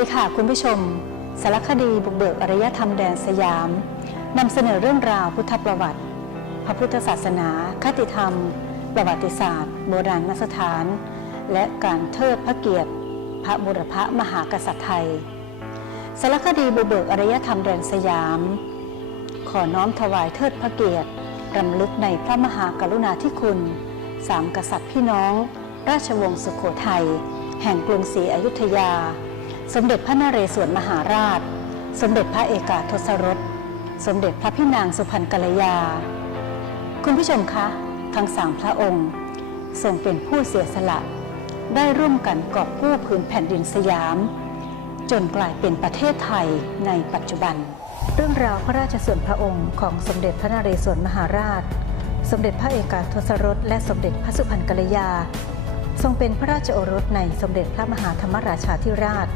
ดีค่ะคุณผู้ชม สารคดีบุกเบิกอารยธรรมแดนสยามนำเสนอเรื่องราวพุทธประวัติ พระพุทธศาสนา คติธรรม ประวัติศาสตร์ โบราณสถาน และการเทิดพระเกียรติ พระบุรพมหากษัตริย์ไทย สารคดีบุกเบิกอารยธรรมแดนสยาม ขอน้อมถวายเทิดพระเกียรติรำลึกในพระมหากรุณาธิคุณสามกษัตริย์พี่น้อง ราชวงศ์สุขโขทัยแห่งกรุงศรีอยุธยา สมเด็จพระนเรศวรมหาราช สมเด็จพระเอกาทศรส สมเด็จพระพี่นางสุพรรณกัลยา คุณผู้ชมคะ ทั้งสามพระองค์ ทรงเป็นผู้เสียสละ ได้ร่วมกันกอบกู้พื้นแผ่นดินสยาม จนกลายเป็นประเทศไทยในปัจจุบัน เรื่องราวพระราชส่วนพระองค์ของสมเด็จพระนเรศวรมหาราช สมเด็จพระเอกาทศรส และสมเด็จพระสุพรรณกัลยา ทรงเป็นพระราชโอรสในสมเด็จพระมหาธรรมราชาธิราช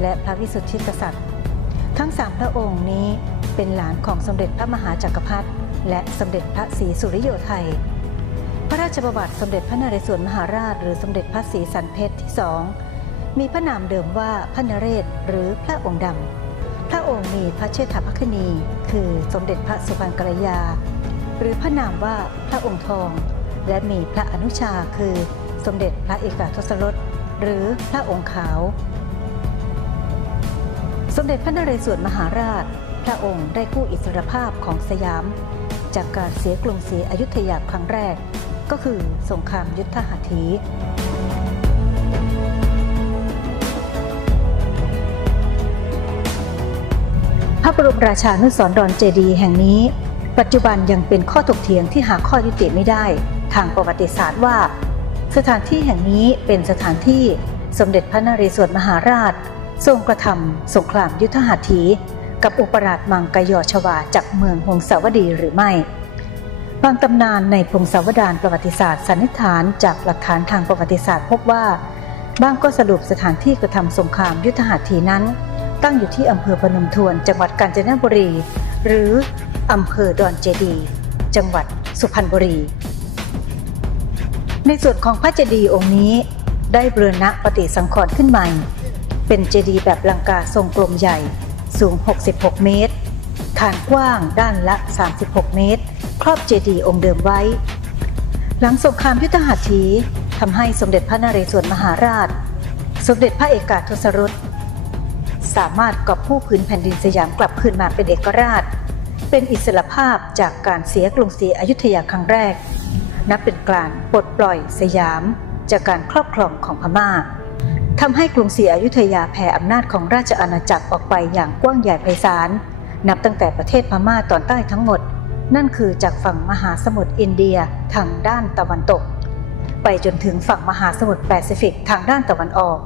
และพระวิสุทธิกษัตริย์ ทั้งสามพระองค์นี้เป็นหลานของสมเด็จพระมหาจักรพรรดิและสมเด็จพระศรีสุริโยไทย พระราชประวัติสมเด็จพระนเรศวรมหาราช หรือสมเด็จพระศรีสันเพชรที่สองมีพระนามเดิมว่าพระนเรศหรือพระองค์ดำ พระองค์มีพระเชษฐาภคณีคือสมเด็จพระสุพรรณกัลยา หรือพระนามว่าพระองค์ทอง และมีพระอนุชาคือสมเด็จพระเอกาทศรสหรือพระองค์ขาว สมเด็จพระนเรศวรมหาราช พระองค์ได้กู้อิสรภาพของสยาม จากการเสียกรุงศรีอยุธยาครั้งแรก ก็คือสงครามยุทธหัตถีพระบรมราชานุสรณ์ดอนเจดีย์แห่งนี้ ปัจจุบันยังเป็นข้อถกเถียงที่หาข้อยุติไม่ได้ ทางประวัติศาสตร์ว่า สถานที่แห่งนี้เป็นสถานที่สมเด็จพระนเรศวรมหาราช ทรงกระทำสงครามยุทธหัตถี กับอุปราชมังกยอชวาจากเมืองหงสาวดีหรือไม่บางตำนานในพงศาวดารประวัติศาสตร์สันนิษฐานจากหลักฐานทางประวัติศาสตร์พบว่าบางก็สรุปสถานที่กระทำสงครามยุทธหัตถีนั้น ตั้งอยู่ที่อำเภอพนมทวน จังหวัดกาญจนบุรี หรืออำเภอดอนเจดี จังหวัดสุพรรณบุรี ในส่วนของพระเจดีย์องค์นี้ได้เบรณะปฏิสังขรณ์ขึ้นใหม่ เป็นเจดีย์แบบลังกาทรงกลมใหญ่ สูง 66 เมตรฐานกว้างด้านละ 36 เมตร ครอบเจดีย์องค์เดิมไว้ หลังสงครามยุทธหัตถีทำให้สมเด็จพระนเรศวรมหาราช สมเด็จพระเอกาทศรสสามารถกอบผู้พื้นแผ่นดินสยามกลับคืนมาเป็นเอกราช เป็นอิสรภาพจากการเสียกรุงศรีอยุธยาครั้งแรก นับเป็นการปลดปล่อยสยาม จากการครอบครองของพม่า ทำให้กรุงศรีอยุธยาแผ่อำนาจของราชอาณาจักรออกไปอย่างกว้างใหญ่ไพศาล นับตั้งแต่ประเทศพม่าตอนใต้ทั้งหมด นั่นคือจากฝั่งมหาสมุทรอินเดียทางด้านตะวันตก ไปจนถึงฝั่งมหาสมุทรแปซิฟิกทางด้านตะวันออก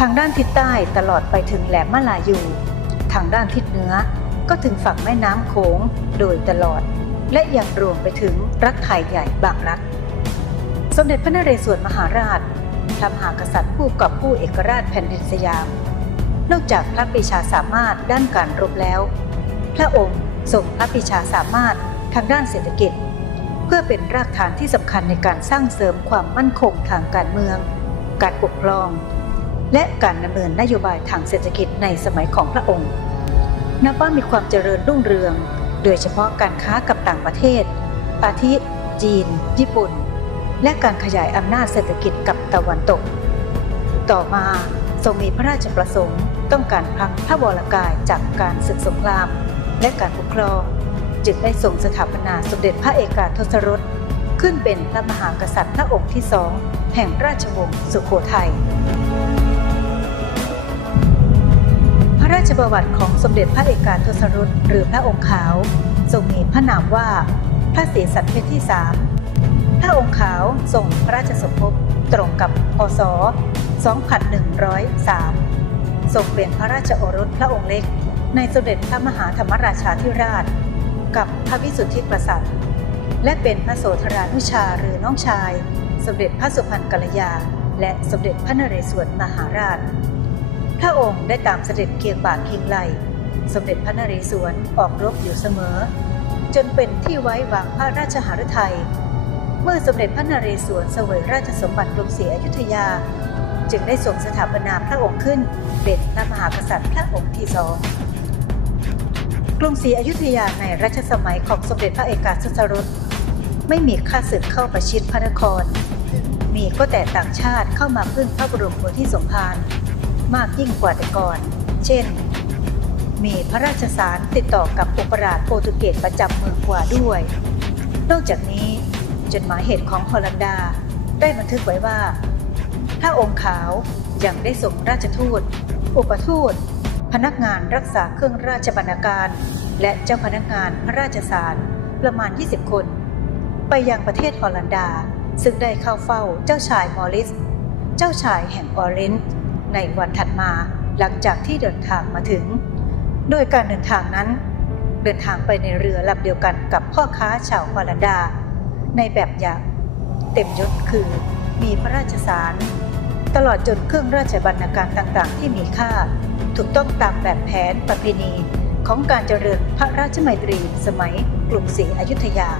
ทางด้านทิศใต้ตลอดไปถึงแหลมมะลายู ทางด้านทิศเหนือก็ถึงฝั่งแม่น้ำโขงโดยตลอด และยังรวมไปถึงรัฐไทยใหญ่บางรัฐ สมเด็จพระนเรศวรมหาราช พระมหากษัตริย์ผู้กอบกู้เอกราชแผ่นดินสยาม นอกจากพระปรีชาสามารถด้านการรบแล้ว พระองค์ทรงพระปรีชาสามารถทางด้านเศรษฐกิจ เพื่อเป็นรากฐานที่สำคัญในการสร้างเสริมความมั่นคงทางการเมือง การปกครอง และการดำเนินนโยบายทางเศรษฐกิจในสมัยของพระองค์ นับว่ามีความเจริญรุ่งเรือง โดยเฉพาะการค้ากับต่างประเทศอาทิจีน ญี่ปุ่น และการขยายอำนาจเศรษฐกิจกับตะวันตก ต่อมาทรงมีพระราชประสงค์ต้องการพักพระวรกายจากการศึกสงคราม และการปกครอง จึงได้ทรงสถาปนาสมเด็จพระเอกาทศรสขึ้นเป็นพระมหากษัตริย์พระองค์ที่สองแห่งราชวงศ์สุโขทัย พระราชประวัติของสมเด็จพระเอกาทศรสหรือพระองค์ขาวทรงมีพระนามว่าพระศรีสันเพชรที่สาม พระองค์ขาวทรงพระราชสมภพตรงกับพศ 2103 ทรงเป็นพระราชโอรสพระองค์เล็ก ในสมเด็จพระมหาธรรมราชาธิราช กับพระวิสุทธิกษัตริย์ และเป็นพระโสธรานุชาหรือน้องชาย สมเด็จพระสุพรรณกัลยา และสมเด็จพระนเรศวรมหาราช พระองค์ได้ตามเสด็จเคียงบ่าเคียงไหลสมเด็จพระนเรศวรออกรบอยู่เสมอ จนเป็นที่ไว้วางพระราชหฤทัย เมื่อสมเด็จพระนเรศวรเสวยราชสมบัติกรุงศรีอยุธยา จึงได้ทรงสถาปนาพระองค์ขึ้น เป็นพระมหากษัตริย์พระองค์ที่สองกรุงศรีอยุธยาในรัชสมัยของสมเด็จพระเอกาทศรสไม่มีข้าศึกเข้าประชิดพระนคร มีก็แต่ต่างชาติเข้ามาพึ่งพระบรมโพธิสมภารมากยิ่งกว่าแต่ก่อน เช่น มีพระราชสารติดต่อกับอุปราชโปรตุเกสประจำเมืองกว่าด้วย นอกจากนี้ จดหมายเหตุของฮอลันดาได้บันทึกไว้ว่าพระองค์ขาวยังได้ส่งราชทูต อุปทูต พนักงานรักษาเครื่องราชบรรณาการ และเจ้าพนักงานพระราชสารประมาณ 20 คน ไปยังประเทศฮอลันดา ซึ่งได้เข้าเฝ้าเจ้าชายมอริส เจ้าชายแห่งออเรนจ์ในวันถัดมาหลังจากที่เดินทางมาถึง โดยการเดินทางนั้น เดินทางไปในเรือลำเดียวกันกับพ่อค้าชาวฮอลันดา ในแบบอย่างเต็มยศคือมีพระราชสาร ตลอดจนเครื่องราชบรรณาการต่างๆ ที่มีค่า ถูกต้องตามแบบแผนประเพณีของการเจริญพระราชมัยตรีสมัยกรุงศรีอยุธยา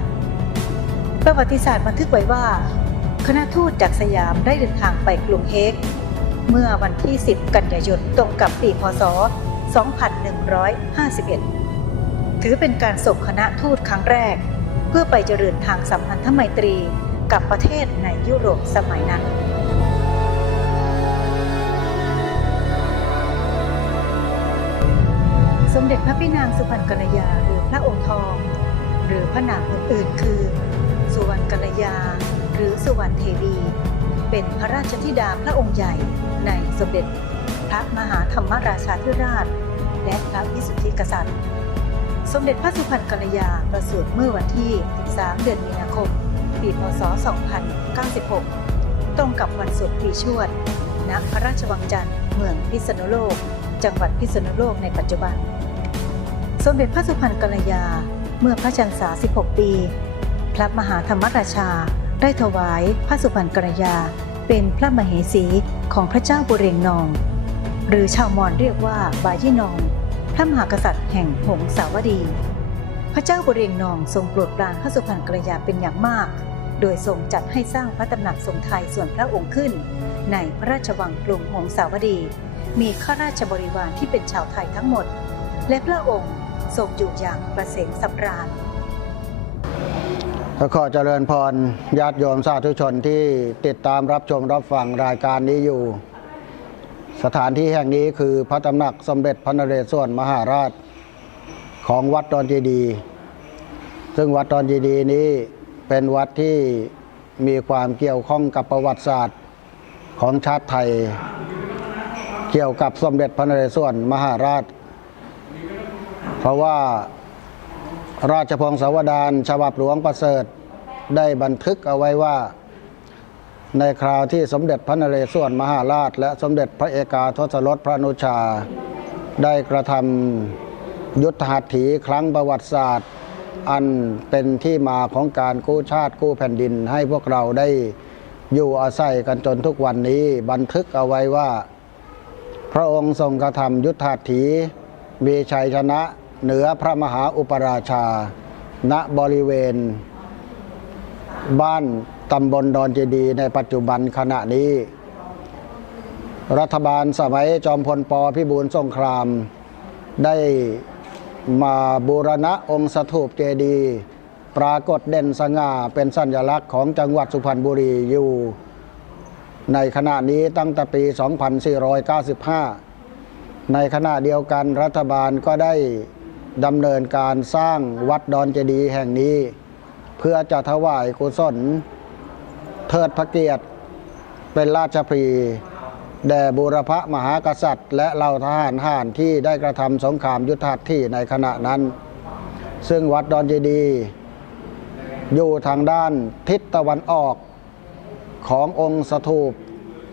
ประวัติศาสตร์บันทึกไว้ว่า คณะทูตจากสยามได้เดินทางไปกรุงเฮก เมื่อวันที่ 10 กันยายนตรงกับปีพศ 2151 ถือเป็นการส่งคณะทูตครั้งแรก เพื่อไปเจริญทางสัมพันธไมตรีกับประเทศในยุโรปสมัยนั้น สมเด็จพระพี่นางสุพรรณกัลยาหรือพระองค์ทอง หรือพระนามอื่นๆ คือ สุวรรณกัลยา หรือสุวรรณเทวี เป็นพระราชธิดาพระองค์ใหญ่ในสมเด็จพระมหาธรรมราชาธิราช และพระวิสุทธิกษัตริย์ สมเด็จพระสุพรรณกัลยาประสูติเมื่อวันที่ 13 เดือนมีนาคม ปีพศ 2096 ตรงกับวันศุกร์ปีชวด ณ พระราชวังจันทร์ เมืองพิษณุโลก จังหวัดพิษณุโลกในปัจจุบัน สมเด็จพระสุพรรณกัลยา เมื่อพระชันษา 16 ปี พระมหาธรรมราชา ได้ถวายพระสุพรรณกัลยา เป็นพระมเหสีของพระเจ้าบุเรงนอง หรือชาวมอญเรียกว่าบายี่นอง ระมหากษัตริย์แห่งหงสาวดี พระเจ้าบุเรงนองทรงโปรดปรานพระสุพรรณกัลยาเป็นอย่างมาก โดยทรงจัดให้สร้างพระตำหนักทรงไทยส่วนพระองค์ขึ้น ในพระราชวังกรุงหงสาวดี มีข้าราชบริวารที่เป็นชาวไทยทั้งหมด และพระองค์ทรงอยู่อย่างประเสริฐสำราญขอเจริญพรญาติโยมสาธุชนที่ติดตามรับชมรับฟังรายการนี้อยู่ สถานที่แห่งนี้คือพระตำหนักสมเด็จพระนเรศวรมหาราชของวัดดอนเจดีย์ซึ่งวัดดอนเจดีย์นี้เป็นวัดที่มีความเกี่ยวข้องกับประวัติศาสตร์ของชาติไทย เกี่ยวกับสมเด็จพระนเรศวรมหาราช เพราะว่าราชพงศาวดารฉบับหลวงประเสริฐได้บันทึกเอาไว้ว่า ในคราวที่สมเด็จพระนเรศวรมหาราช และสมเด็จพระเอกาทศรสพระนุชา ได้กระทำยุทธหัตถีครั้งประวัติศาสตร์ อันเป็นที่มาของการกู้ชาติกู้แผ่นดิน ให้พวกเราได้อยู่อาศัยกันจนทุกวันนี้บันทึกเอาไว้ว่า พระองค์ทรงกระทำยุทธหัตถีมีชัยชนะเหนือพระมหาอุปราชา ณบริเวณ บ้าน ตำบลดอนเจดีย์ในปัจจุบันขณะนี้ รัฐบาลสมัยจอมพลปพิบูลสงคราม ได้มาบูรณะองค์สถูปเจดีย์ปรากฏเด่นสง่าเป็นสัญลักษณ์ของจังหวัดสุพรรณบุรีอยู่ ในขณะนี้ตั้งแต่ปี 2495 ในขณะเดียวกันรัฐบาลก็ได้ดำเนินการสร้างวัดดอนเจดีย์แห่งนี้ เพื่อจะถวายกุศล เทิดพระเกียรติ เป็นราชพีแด่บูรพมหากษัตริย์ และเหล่าทหารห่านที่ได้กระทำสงครามยุทธหัตถีในขณะนั้น ซึ่งวัดดอนเจดีย์อยู่ทางด้านทิศตะวันออกขององค์สถูป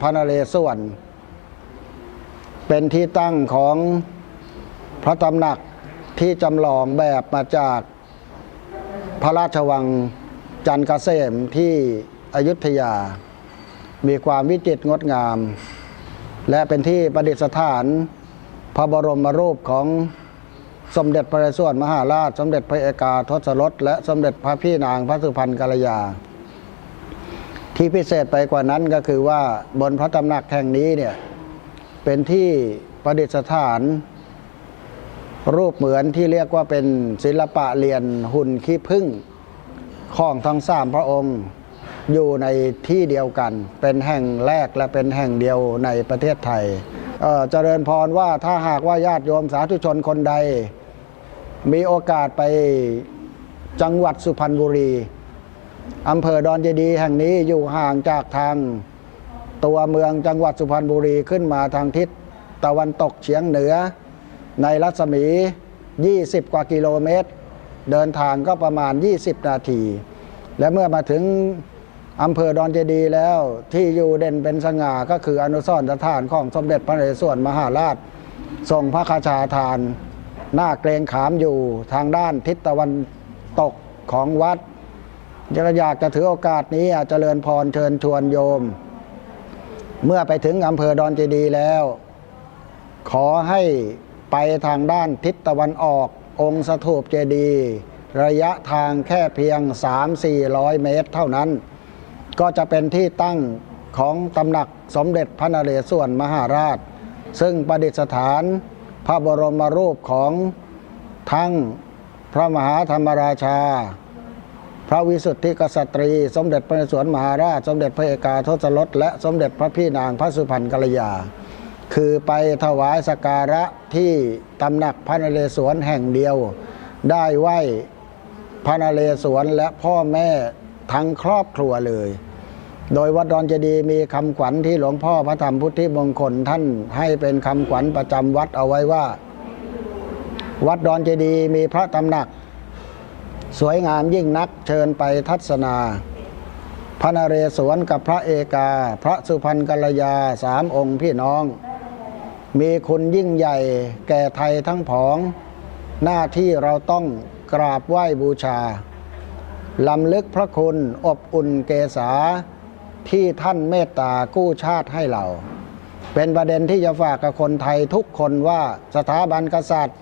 พระนเรศวรเป็นที่ตั้งของพระตำหนักที่จำลองแบบมาจากพระราชวังจันทเกษมที่ อยุธยา มีความวิจิตรงดงาม และเป็นที่ประดิษฐาน พระบรมรูปของสมเด็จพระนเรศวรมหาราช สมเด็จพระเอกาทศรสและสมเด็จพระพี่นางพระสุพรรณกัลยา ที่พิเศษไปกว่านั้นก็คือว่าบนพระตำหนักแห่งนี้เนี่ยเป็นที่ประดิษฐาน รูปเหมือนที่เรียกว่าเป็นศิลปะเรียนหุ่นขี้ผึ้งของทั้งสามพระองค์ อยู่ในที่เดียวกัน เป็นแห่งแรกและเป็นแห่งเดียวในประเทศไทยเจริญพรว่าถ้าหากว่าญาติโยมสาธุชนคนใด มีโอกาสไปจังหวัดสุพรรณบุรีอำเภอดอนเจดีแห่งนี้อยู่ห่างจากทางตัวเมืองจังหวัดสุพรรณบุรีขึ้นมาทางทิศตะวันตกเฉียงเหนือ ในรัศมี 20 กว่ากิโลเมตร เดินทางก็ประมาณ 20 นาที และเมื่อมาถึง อำเภอดอนเจดีย์แล้วที่อยู่เด่นเป็นสง่าก็คืออนุสรณ์สถานของสมเด็จพระนเรศวรมหาราช ทรงพระคาชาทาน หน้าเกรงขามอยู่ทางด้านทิศตะวันตกของวัดอยากจะถือโอกาสนี้อาจเจริญพรเชิญชวนโยม เมื่อไปถึงอำเภอดอนเจดีย์แล้ว ขอให้ไปทางด้านทิศตะวันออกองค์สถูปเจดีย์ระยะทางแค่เพียง 3-400 เมตรเท่านั้น ก็จะเป็นที่ตั้งของตำหนักสมเด็จพระนเรศวรมหาราช ซึ่งประดิษฐานพระบรมรูปของทั้งพระมหาธรรมราชา พระวิสุทธิกษัตรี สมเด็จพระนเรศวรมหาราช สมเด็จพระเอกาทศรสและสมเด็จพระพี่นางพระสุพรรณกัลยา คือไปถวายสการะที่ตำหนักพระนเรศวรแห่งเดียว ได้ไหว้พระนเรศวรและพ่อแม่ทั้งครอบครัวเลย โดยวัดดอนเจดีย์มีคำขวัญที่หลวงพ่อพระธรรมพุทธิมงคลท่านให้เป็นคำขวัญประจำวัดเอาไว้ว่า วัดดอนเจดีย์มีพระตำหนัก สวยงามยิ่งนักเชิญไปทัศนา พระนเรศวรกับพระเอกา พระสุพรรณกัลยาสามองค์พี่น้อง มีคุณยิ่งใหญ่แก่ไทยทั้งผอง หน้าที่เราต้องกราบไหว้บูชาลำลึกพระคุณอบอุ่นเกษา ที่ท่านเมตตากู้ชาติให้เรา เป็นประเด็นที่จะฝากกับคนไทยทุกคนว่าสถาบันกษัตริย์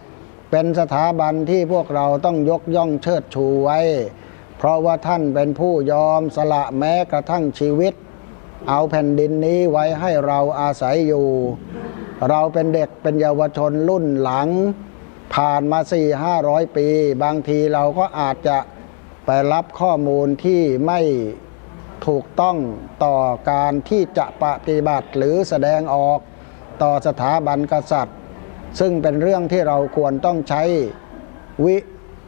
เป็นสถาบันที่พวกเราต้องยกย่องเชิดชูไว้ เพราะว่าท่านเป็นผู้ยอมสละแม้กระทั่งชีวิต เอาแผ่นดินนี้ไว้ให้เราอาศัยอยู่ เราเป็นเด็กเป็นเยาวชนรุ่นหลัง ผ่านมา4ี่ห้าร้อยปี บางทีเราก็อาจจะไปรับข้อมูลที่ไม่ ถูกต้องต่อการที่จะปฏิบัติหรือแสดงออกต่อสถาบันกษัตริย์ ซึ่งเป็นเรื่องที่เราควรต้องใช้วิ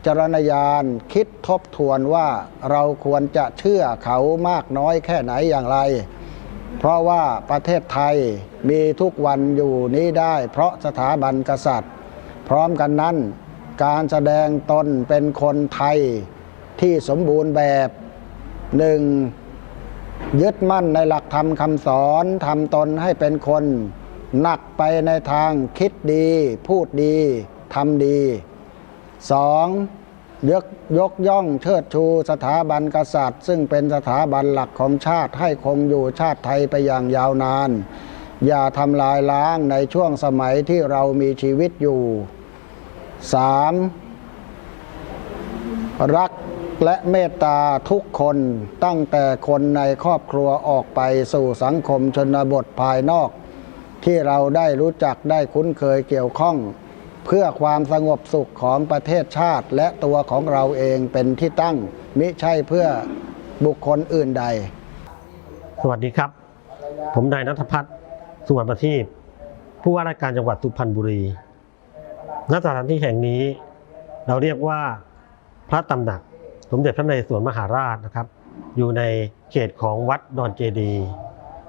จารณญาณคิดทบทวนว่าเราควรจะเชื่อเขามากน้อยแค่ไหนอย่างไร เพราะว่าประเทศไทยมีทุกวันอยู่นี้ได้ เพราะสถาบันกษัตริย์ พร้อมกันนั้น การแสดงตนเป็นคนไทยที่สมบูรณ์แบบหนึ่ง ยึดมั่นในหลักธรรมคำสอนทำตนให้เป็นคน หนักไปในทางคิดดี พูดดีทำดีสองยกยกย่องเชิดชูสถาบันกษัตริย์ ซึ่งเป็นสถาบันหลักของชาติให้คงอยู่ชาติไทยไปอย่างยาวนาน อย่าทำลายล้างในช่วงสมัยที่เรามีชีวิตอยู่ 3. รัก และเมตตาทุกคนตั้งแต่คนในครอบครัวออกไปสู่สังคมชนบทภายนอก ที่เราได้รู้จักได้คุ้นเคยเกี่ยวข้อง เพื่อความสงบสุขของประเทศชาติ และตัวของเราเองเป็นที่ตั้ง มิใช่เพื่อบุคคลอื่นใด สวัสดีครับ ผมนายนัทพัฒน์สุวรรณประทีปผู้ว่าราชการจังหวัดสุพรรณบุรีณสถานที่แห่งนี้ เราเรียกว่าพระตำหนัก สมเด็จพระนเรศวรมหาราชนะครับ อยู่ในเขตของวัดดอนเจดีย์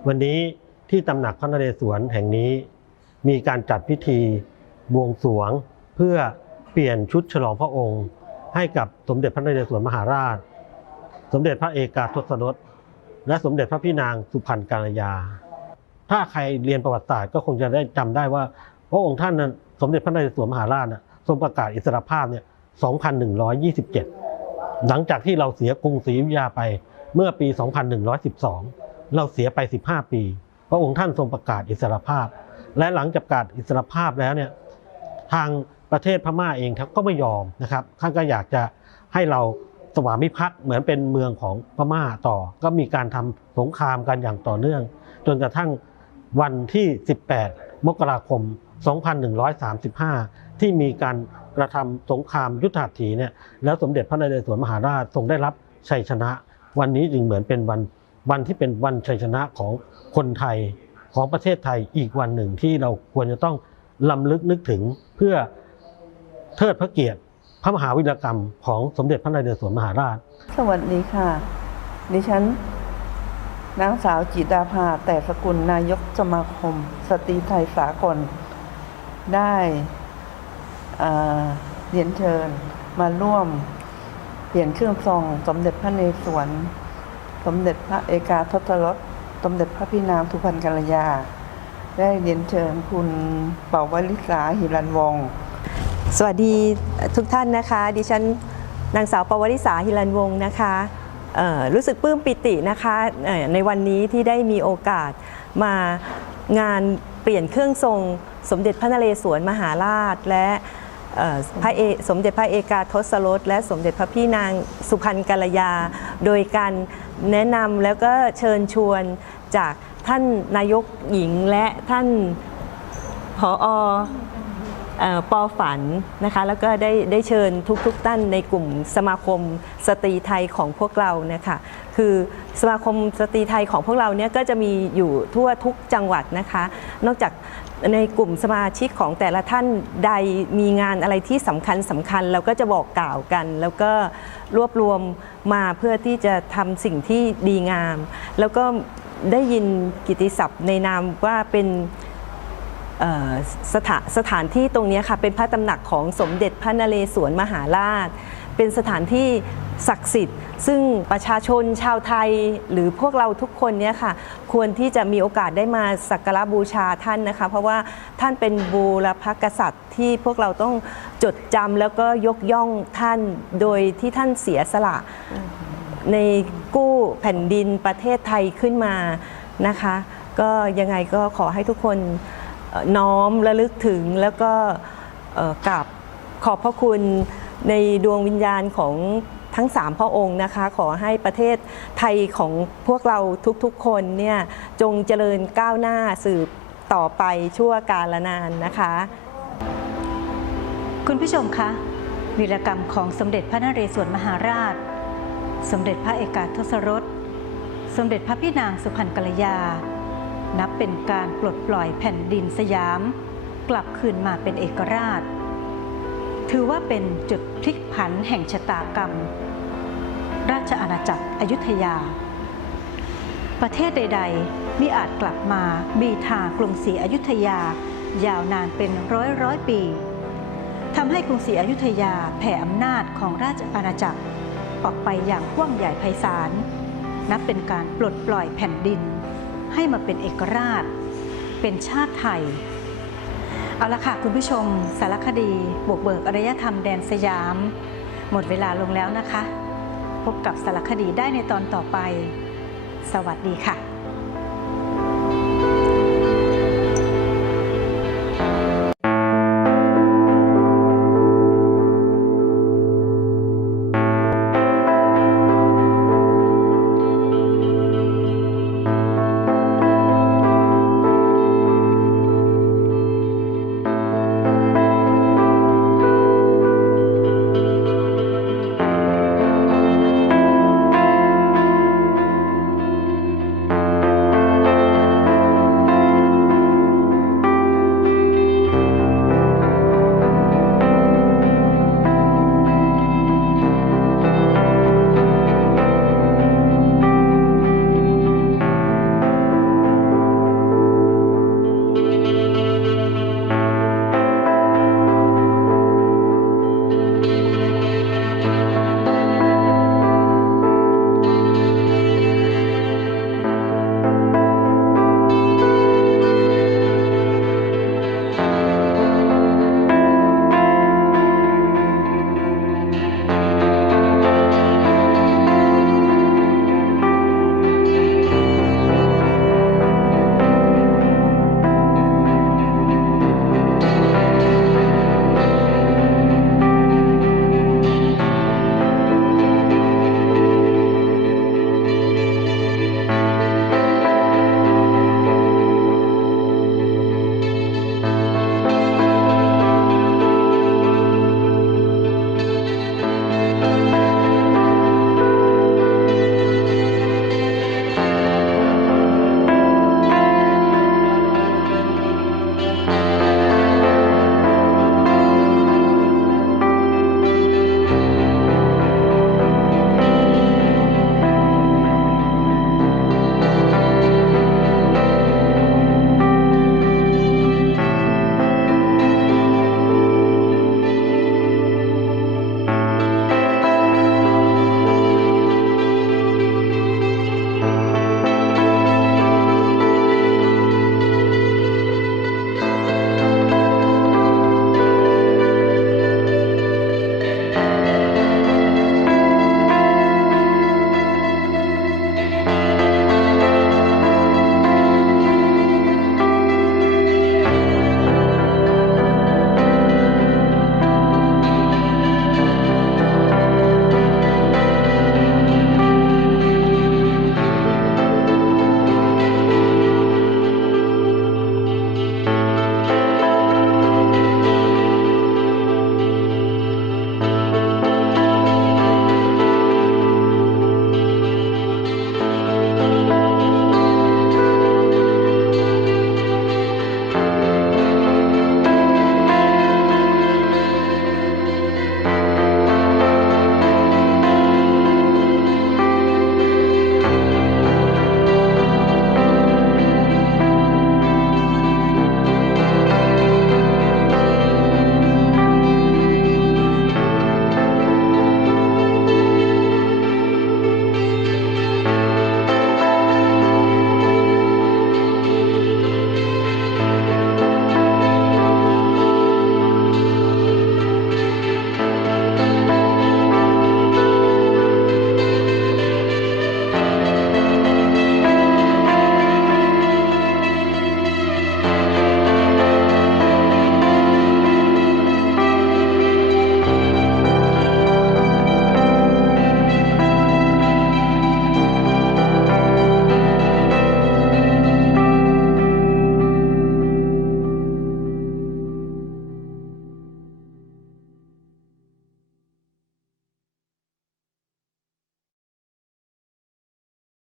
วันนี้ที่ตำหนักพระนเรศวรแห่งนี้ มีการจัดพิธีบวงสรวง เพื่อเปลี่ยนชุดฉลองพระองค์ ให้กับสมเด็จพระนเรศวรมหาราช สมเด็จพระเอกาทศรสและสมเด็จพระพี่นางสุพรรณกัลยา ถ้าใครเรียนประวัติศาสตร์ก็คงจะได้จำได้ว่าพระองค์ท่านสมเด็จพระนเรศวรมหาราชทรงประกาศอิสรภาพเนี่ย 2127 หลังจากที่เราเสียกรุงศรีอยุธยาไปเมื่อปี 2112 เราเสียไป 15 ปี พระองค์ท่านทรงประกาศอิสรภาพ และหลังจากประกาศอิสรภาพแล้วเนี่ยทางประเทศพม่าเองครับก็ไม่ยอมนะครับท่านก็อยากจะให้เราสวามิภักดิ์เหมือนเป็นเมืองของพม่าต่อ ก็มีการทำสงครามกันอย่างต่อเนื่อง จนกระทั่งวันที่ 18 มกราคม 2135 ที่มีการ กระทำสงครามยุทธหัตถีเนี่ยแล้วสมเด็จพระนเรศวรมหาราชทรงได้รับชัยชนะ วันนี้จึงเหมือนเป็นวันวันที่เป็นวันชัยชนะของคนไทยของประเทศไทยอีกวันหนึ่งที่เราควรจะต้องลำลึกนึกถึงเพื่อเทิดพระเกียรติพระมหาวิรกรรมของสมเด็จพระนเรศวรมหาราช สวัสดีค่ะ ดิฉันนางสาวจิตาภาแต่สกุลนายกสมาคม สตรีไทยสากลได้ เรียนเชิญมาร่วมเปลี่ยนเครื่องทรงสมเด็จพระนเรศวร สมเด็จพระเอกาทศรสสมเด็จพระพี่นางทุพันกัลยา ได้เรียนเชิญคุณเป่าวลิสาหิรันวงศ์สวัสดีทุกท่านนะคะ ดิฉันนางสาวปวริษาฮิรันวงศ์นะคะรู้สึกปลื้มปิตินะคะในวันนี้ที่ได้มีโอกาสมางานเปลี่ยนเครื่องทรง สมเด็จพระนเรศวรมหาราชและ พระเอสมเด็จพระเอกาทศรสและสมเด็จพระพี่นางสุพรรณกัลยา โดยการแนะนำแล้วก็เชิญชวนจากท่านนายกหญิงและท่านผออปอฝันนะคะแล้วก็ได้ได้เชิญทุกๆท่านในกลุ่มสมาคมสตรีไทยของพวกเราเนี่ยค่ะคือสมาคมสตรีไทยของพวกเราเนี่ยก็จะมีอยู่ทั่วทุกจังหวัดนะคะ นอกจาก ในกลุ่มสมาชิกของแต่ละท่านใดมีงานอะไรที่สำคัญสำคัญเราก็จะบอกกล่าวกัน แล้วก็รวบรวมมาเพื่อที่จะทำสิ่งที่ดีงาม แล้วก็ได้ยินกิติศัพท์ในนามว่าเป็นสถาสถานที่ตรงนี้ค่ะเป็นพระตำหนักของสมเด็จพระนเรศวรมหาราช เป็นสถานที่ ศักดิ์สิทธิ์ ซึ่งประชาชนชาวไทยหรือพวกเราทุกคนเนี่ยค่ะควรที่จะมีโอกาสได้มาสักการะบูชาท่านนะคะ เพราะว่าท่านเป็นบูรพกษัตริย์ที่พวกเราต้องจดจำแล้วก็ยกย่องท่านโดยที่ท่านเสียสละในกู้แผ่นดินประเทศไทยขึ้นมานะคะ ก็ยังไงก็ขอให้ทุกคนน้อมระลึกถึงแล้วก็กราบขอบพระคุณในดวงวิญญาณของ ทั้งสามพระองค์นะคะ ขอให้ประเทศไทยของพวกเราทุกๆคนเนี่ยจงเจริญก้าวหน้าสืบต่อไปชั่วกาลนานนะคะ คุณผู้ชมคะวีรกรรมของสมเด็จพระนเรศวรมหาราช สมเด็จพระเอกาทศรส สมเด็จพระพี่นางสุพรรณกัลยา นับเป็นการปลดปล่อยแผ่นดินสยาม กลับคืนมาเป็นเอกราช ถือว่าเป็นจุดพลิกผันแห่งชะตากรรม ราชอาณาจักรอยุธยา ประเทศใด ๆ มิอาจกลับมาบีทากรุงศรีอยุธยา ยาวนานเป็นร้อยร้อยปีทำให้กรุงศรีอยุธยาแผ่อำนาจของราชอาณาจักรออกไปอย่างกว้างใหญ่ไพศาล นับเป็นการปลดปล่อยแผ่นดิน ให้มาเป็นเอกราช เป็นชาติไทย เอาละค่ะคุณผู้ชม สารคดีบวกเบิกอารยธรรมแดนสยาม หมดเวลาลงแล้วนะคะ พบกับสารคดีได้ในตอนต่อไป สวัสดีค่ะ